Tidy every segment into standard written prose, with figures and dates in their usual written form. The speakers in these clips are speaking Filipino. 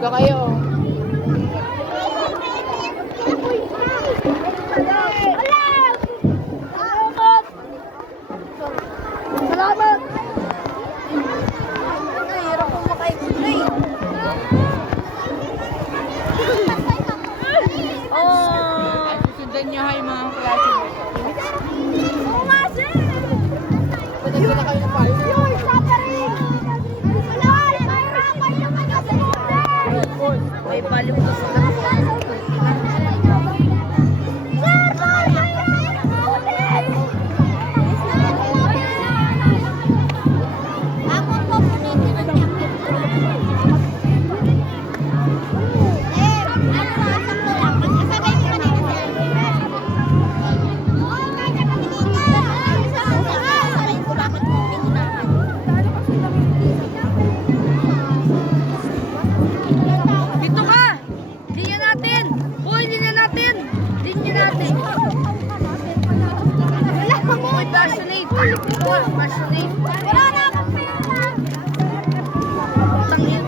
Huwag kayo. Salamat! Nahihirap kong makaikuloy. Oh! Susundan niyo ha yung mga klase. Oo nga, sir! Pwede na kayo ng payo. Yun, suffering! May baliw ko sa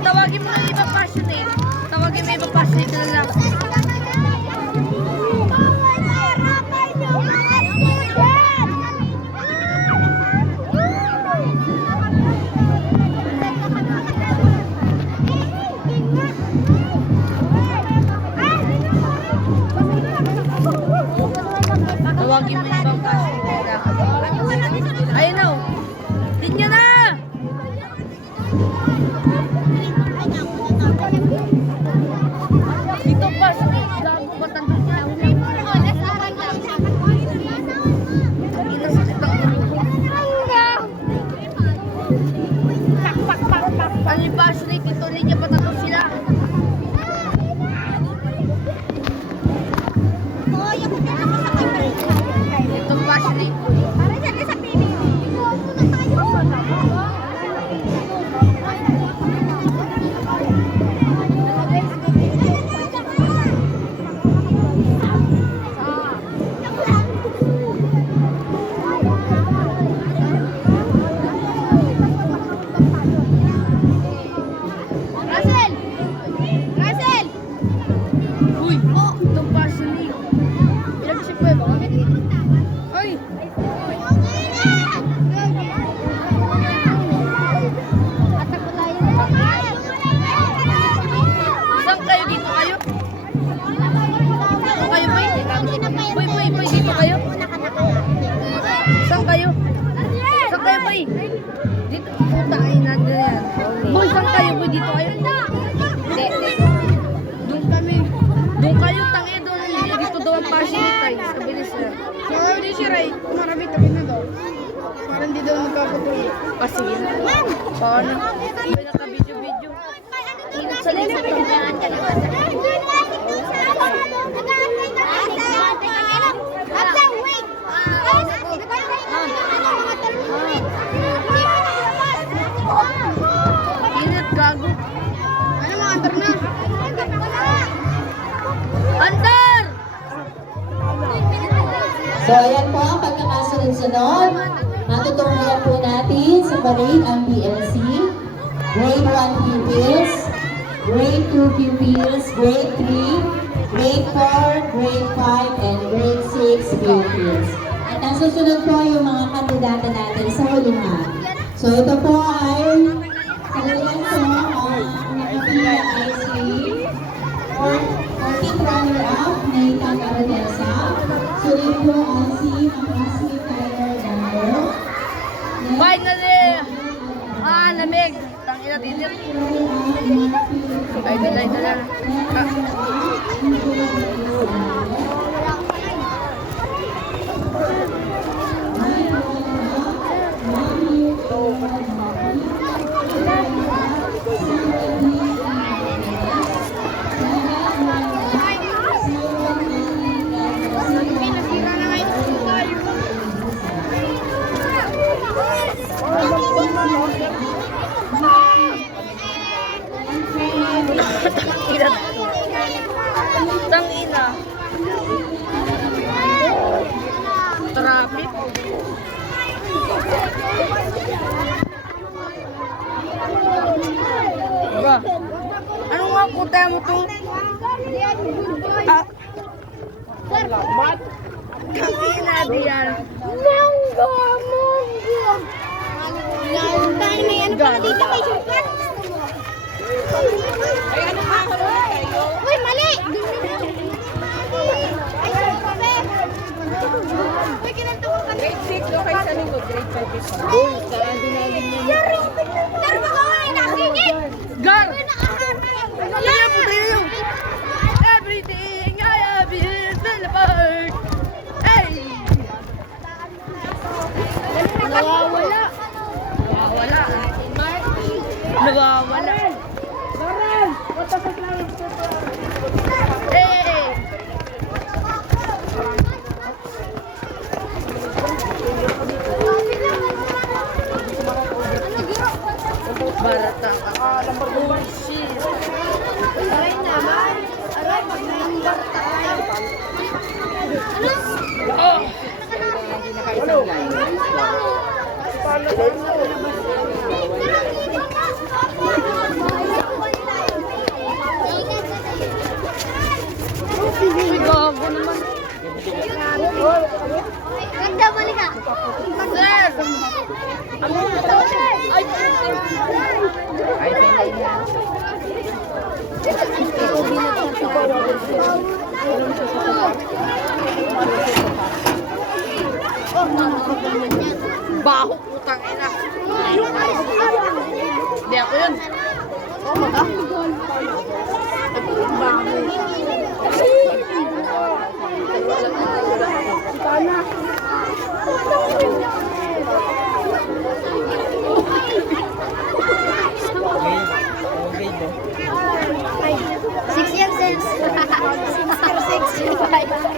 tawagin mo ng ibang passionate. Tawagin mo ibang passionate na lang. Tawagin mo ibang passionate na lang. Ayun na. Tingnan na! Dito pa siya. Gago ba tanda niya? Inasakit ang ulo. Ano yung passionate? Ito linya pa tatlo sila. Ito passionate. Dito, putain natin yan. Boy, saan kayo? Boy, dito kayo? Hindi. Doon kami. Doon kayo, tangi doon. Dito daw ang passionate tayo. Kabilis na. So, hindi si Ray. Marami tabi na daw. Parang hindi daw magkakatuloy. Sige na. Paano? Hindi na ka-video-video. Sa lisa ito. Gago. Ano mga andar na? Andar! So, ayan po ang pagkakasunod-sunod. Matutunghayan po natin sa parade ang PLC. Grade 1 pupils, Grade 2 pupils, Grade 3, Grade 4, Grade 5, and Grade 6 pupils. At ang susunod po yung mga kandidata natin sa hulihan. So, ito po ay kanilang po ang nakapila ay si 14th runner-up na Itang Aranesa. Sunod po ang si Makasi Tyler Dambo. Finally! Lamig! Tangina dinit. Ay, dalay na lang. Tangina. Traffic. Ba? Ano nga kuta mo to. Ah. Salamat. Kangina diyan. Mangga, mangga. May ano pala dito, may sukat. Ay, ano nga ako kayo? Uy, mali! Uy, kinanto ko kami. Grade 6, okay sa lingkod. Grade 5 is Uy, saan dinalin niya? Pero baka ay nakikit! Gar! Nakaharap! Kaya mo tayo! Everything I have is fell apart! Hey! Nawawala! Nawawala! Nawawala! Hey! Barata ka. Oh, shit. Aray naman! Aray, mag-number tayo! Oh! Uy, gago naman. Ganda, balik ka! Sir! Baho, putang ina. Hindi ako yun. Oh, maga. Six years, six. Ay, ay.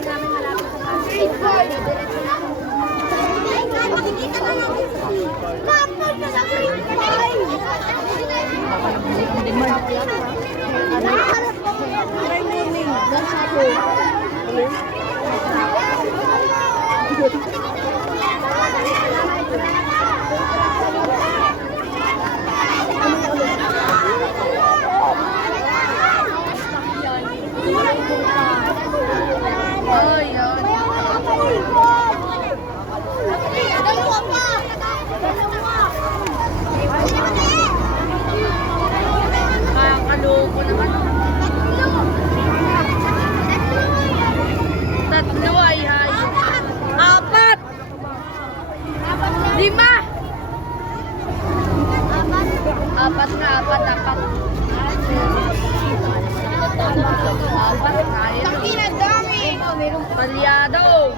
Kakaloko naman. Tatlo ay hayop. Apat! Lima! Apat na, apat. Apat, kaya. Talyado!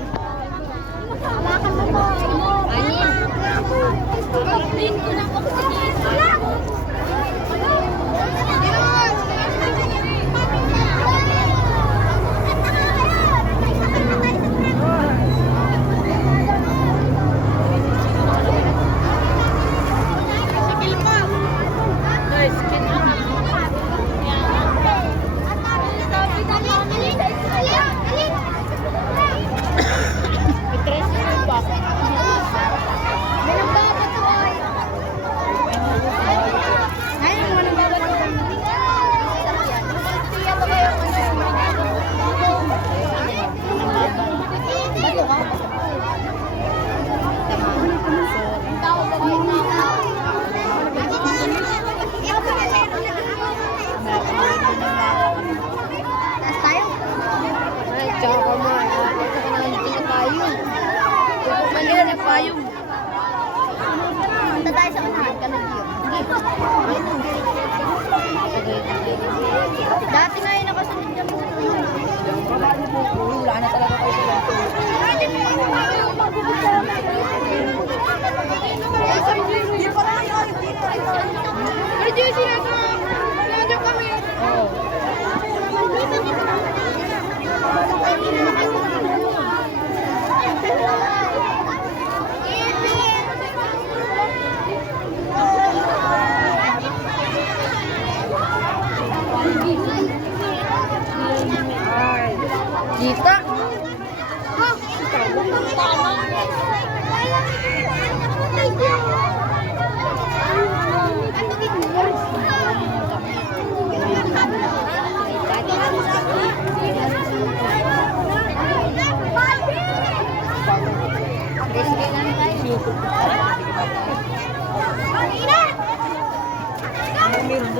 Guys, tsaka pa mo. Tsaka nandito na tayo. Manila na payong. Punta tayo sa unahan, kami yun. Dati na yun nakasunod dyan po. Wala na talaga kayo sila. Pero di sila sa nandiyo kami. Oo.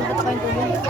Ba't ako yung tubig?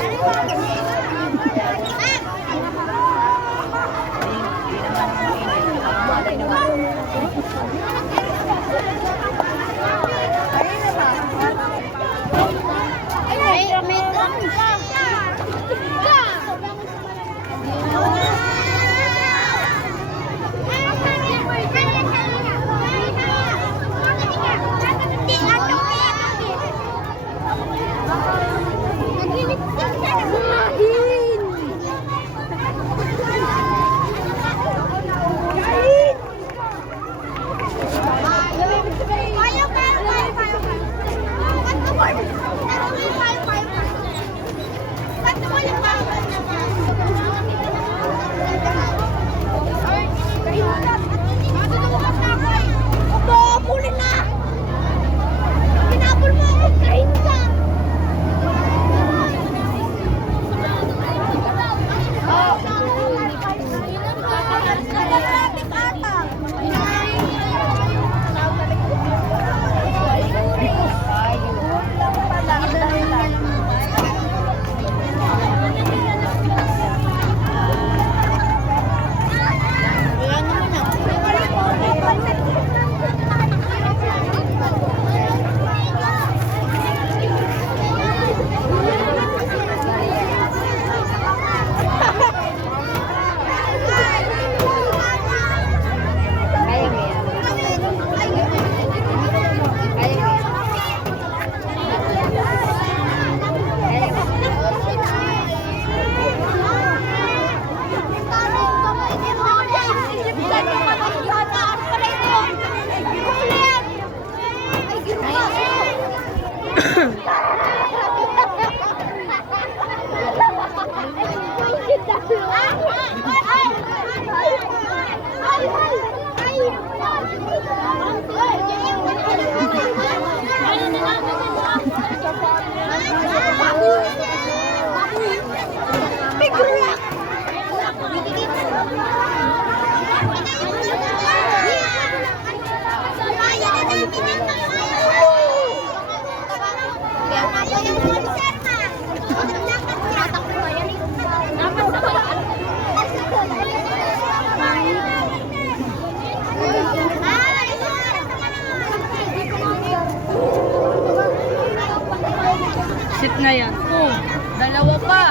Sit na yan. Oh, dalawa pa.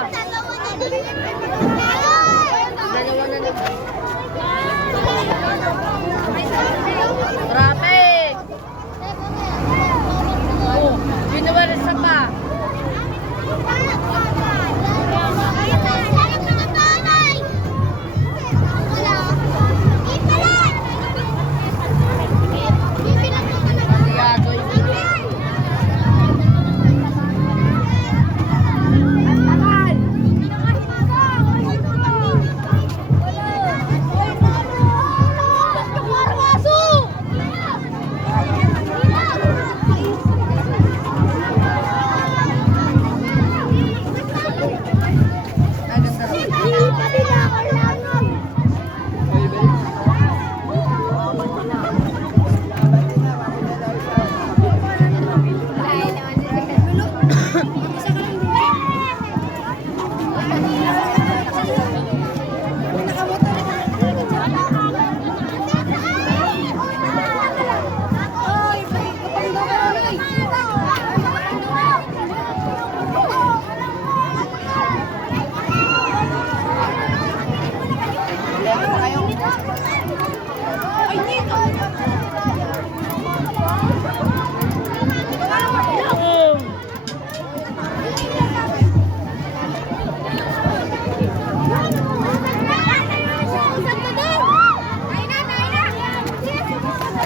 Dalawa na lang. Traffic! Oh, binuwalis sa pa.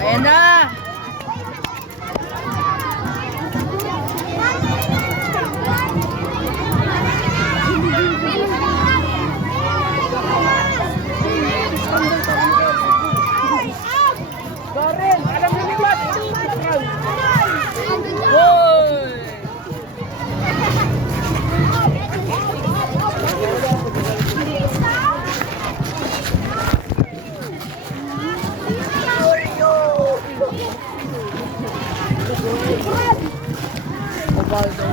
Ayan na! Ovaldo.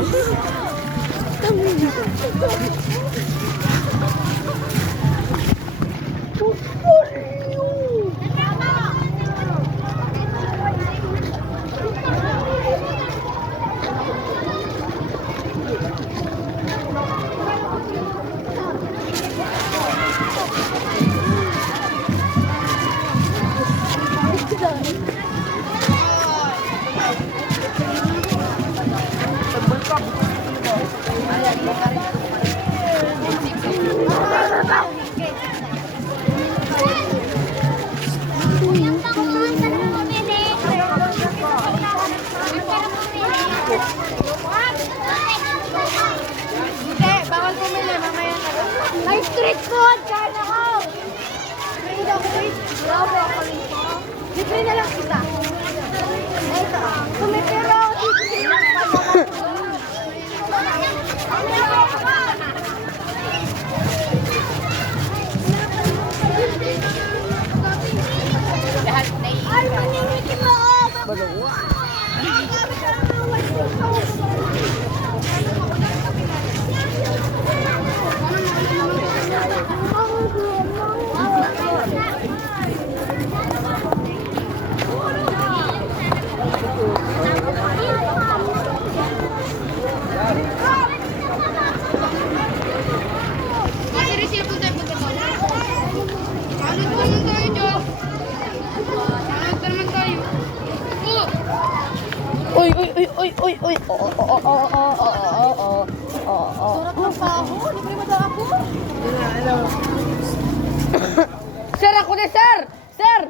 Hindi, bawal pumili, mamaya na lang. May street food, kain ako! May daw ko wait. Bravo ako rito. Libre na lang kita. Ito, tumipiro ako dito. Ay, manimiti mo ako! Uy, uy, uy, uy, uy, uy. Sarap ng paho, libre mo daw ako. Sir, ako na, sir! Sir!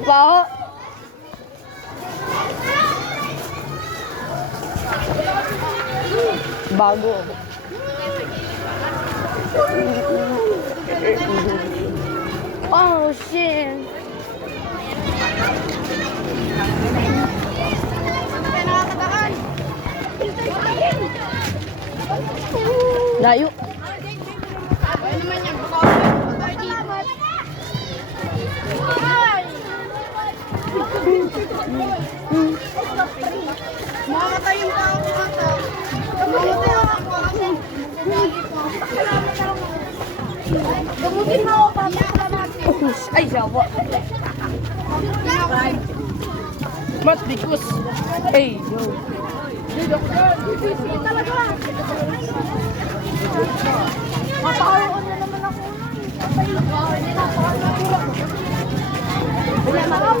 Pa ako. Bago. Oh, shit. Layo. Ay, naman yan. Mamatay yung tao ko ito. Mamatay ako. Gamutin mo ako, papakala natin. Ay, sawa. Mas bigus. Hey, yo. Talaga. Mapaharoon na naman ako. Wala na ako.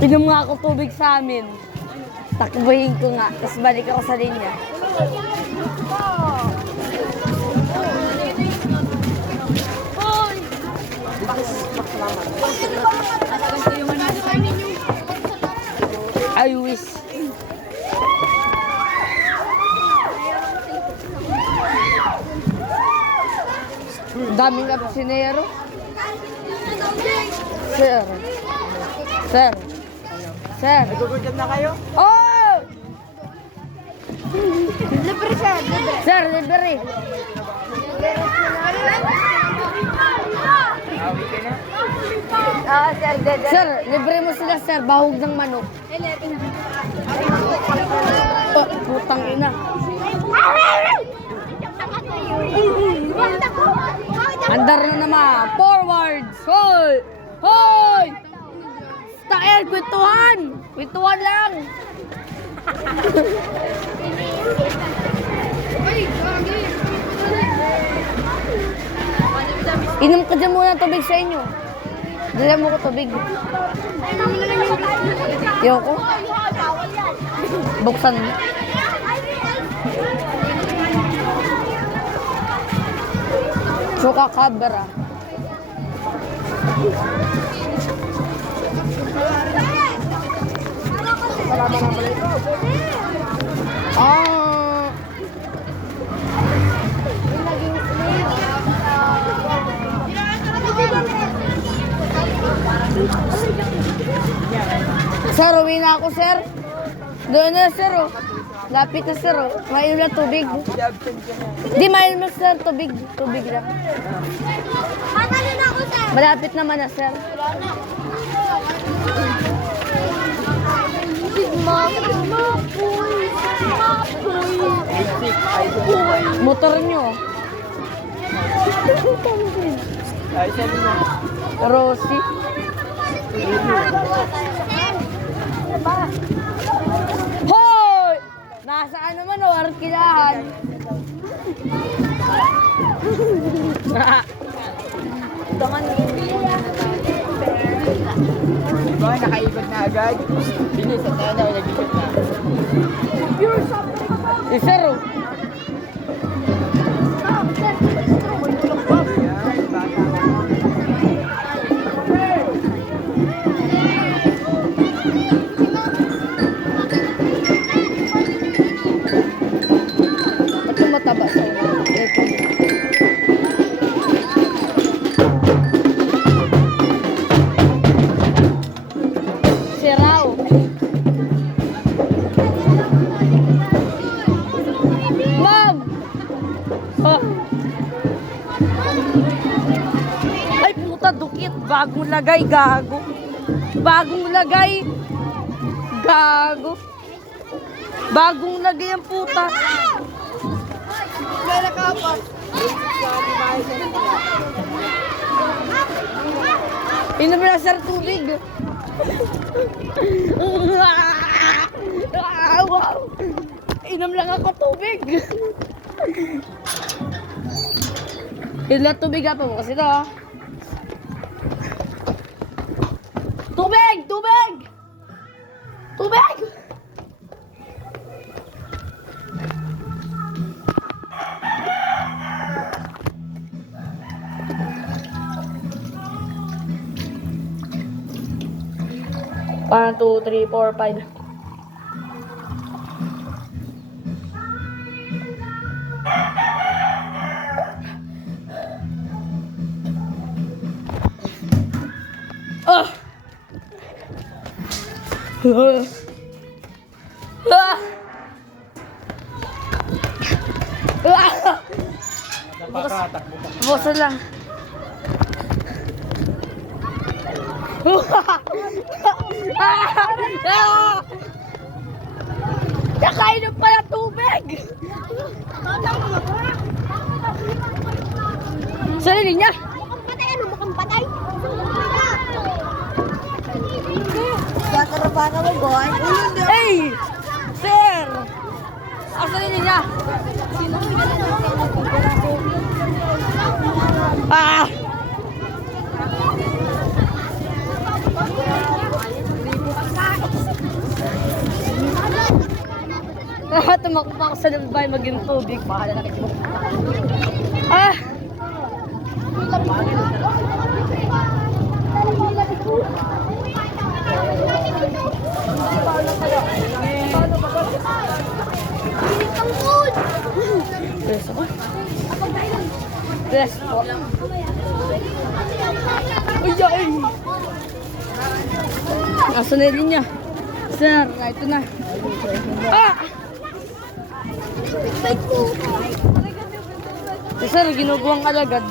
Inom nga ako tubig sa amin. Takbuhin ko nga, tapos balik ako sa linya. I wish. Daming kapsinero. Sir. Sir. Sir. Nagugudyan na kayo? Oh! Libre siya, libre. Sir, libre. Sir, dede. Sir, libre mo sila, sir. Bahog ng manok. Oh, putang ina. Andar na naman. Forwards. Hoy! Hoy! Tael, kwentuhan! Kwentuhan lang! Inom ka dyan muna tubig sa inyo. Dala mo ko tubig. Yoko. Buksan mo. Chupacabra. Ah. Sir, uwi na ako, sir. Doon na, sir, oh. Lapit na, sir, oh. Mainom na tubig. Di, mainom na, sir. Tubig. Tubig lang. Ano na ako, sir? Malapit naman na, sir. Motor nyo. Rosie. Hoy! Nasaan naman, oh, arkilahan. Diba, nakaikot na agad. Bilis, at tayo na, nag-ikot na. Sir, oh. Yan, bata. Ito mataba sa ito. Siraw. Ma'am! Ah. Ay, puta, dukit. Bagong lagay, gago. Bagong lagay. Gago. Bagong lagay ang puta. Inom na, sir, tubig. Wow. Inom lang ako tubig. Ilan tubig ako kasi ito. Tubig! Tubig! Tubig! One, two, three, four, five. Ah! Bosa lang. Nakainom pala tubig! Sarili niya! Mukhang patay, ano? Mukhang patay? Hey! Sir! Ang sarili niya! Ah! Tumakbo ako sa labay maging tubig. Bahala na kayo. Ah! Bless ako. Bless po. Uy, ay! Nasa na rin niya. Sir, ito na. Ah! Sir, ginuguang alagad.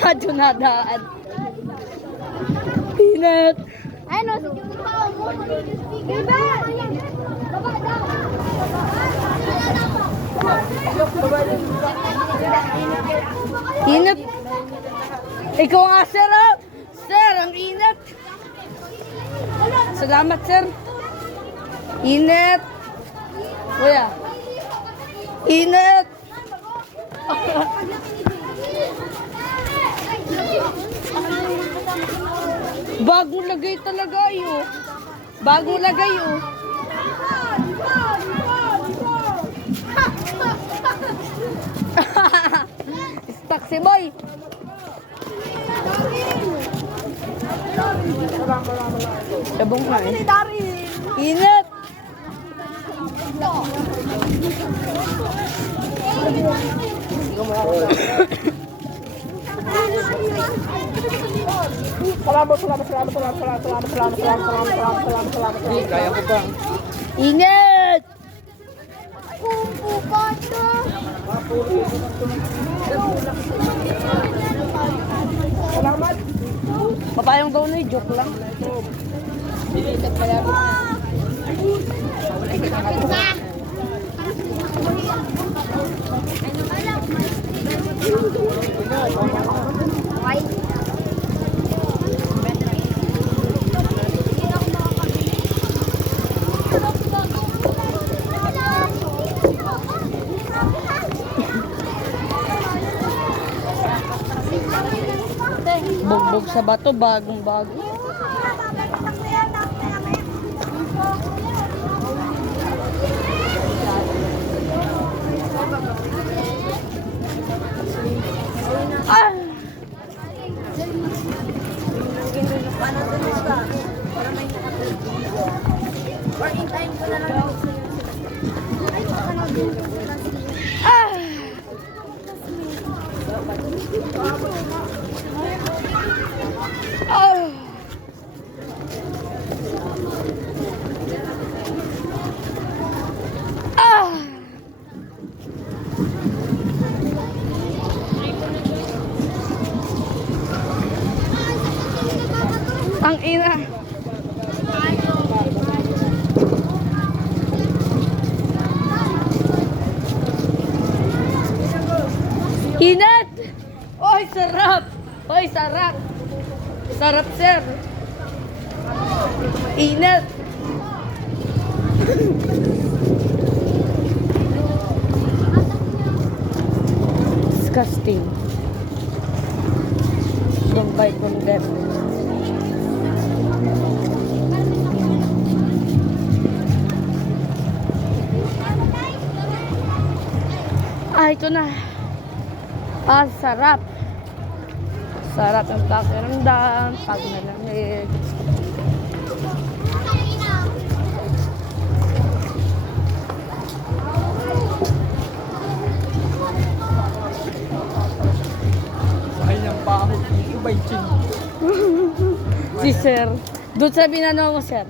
Medyo nadaan. Pinat. Ano, si Juni pa mo. Iba! Baba daw. Init. Ikaw nga, sir, oh. Sir, ang init. Salamat, sir. Init. Kuya. Init. Bagong lagay talaga yun. Bagong lagay yun. Stuck si boy. Sabong ka eh. Init. Kaya ko ba? Init. Papayong daw na joke lang. Bugbog sa bato, bagong bago. Ah! Ah! Ah! Ah! Ang ina. Inat! Oy, sarap! Oy, sarap! Sarap, sir! Inat! Disgusting. Don't buy from them. Ah, ito na. Ah, sarap. Sarap ang pakiramdam pag nalamig. Ay, nang baho. Ito ba yung chin? Si sir. Doon sa binano mo, sir.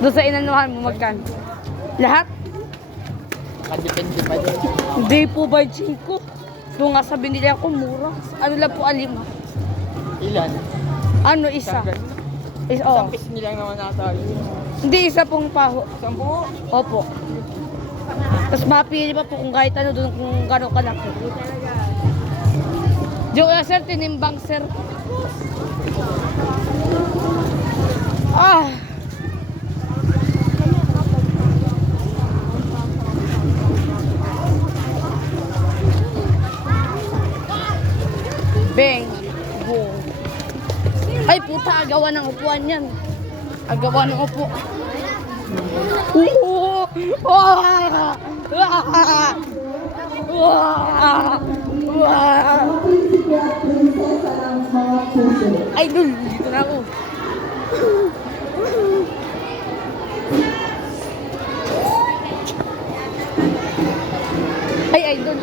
Doon sa inanuhan mo, magkan. Lahat? Kadepende pa din. Hindi po ba yung ko? Doon nga sabi nila ako, mura. Ano lang po, 5. Ilan? Ano, isa? Isang Oh. piece nilang naman nata yun. Hindi, isa pong paho. 10? Opo. Tapos mapili pa po kung kahit ano doon, kung gano'n kalaki. Joke na, sir, tinimbang, sir. Ah! Bang! Boom! Ay, puta, agawan ng upuan yan. Agawan ng upo. Oo! Ah! Ah! Ah! Ay, dun! Dito na ako. Ay, dun.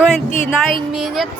$29 minutes.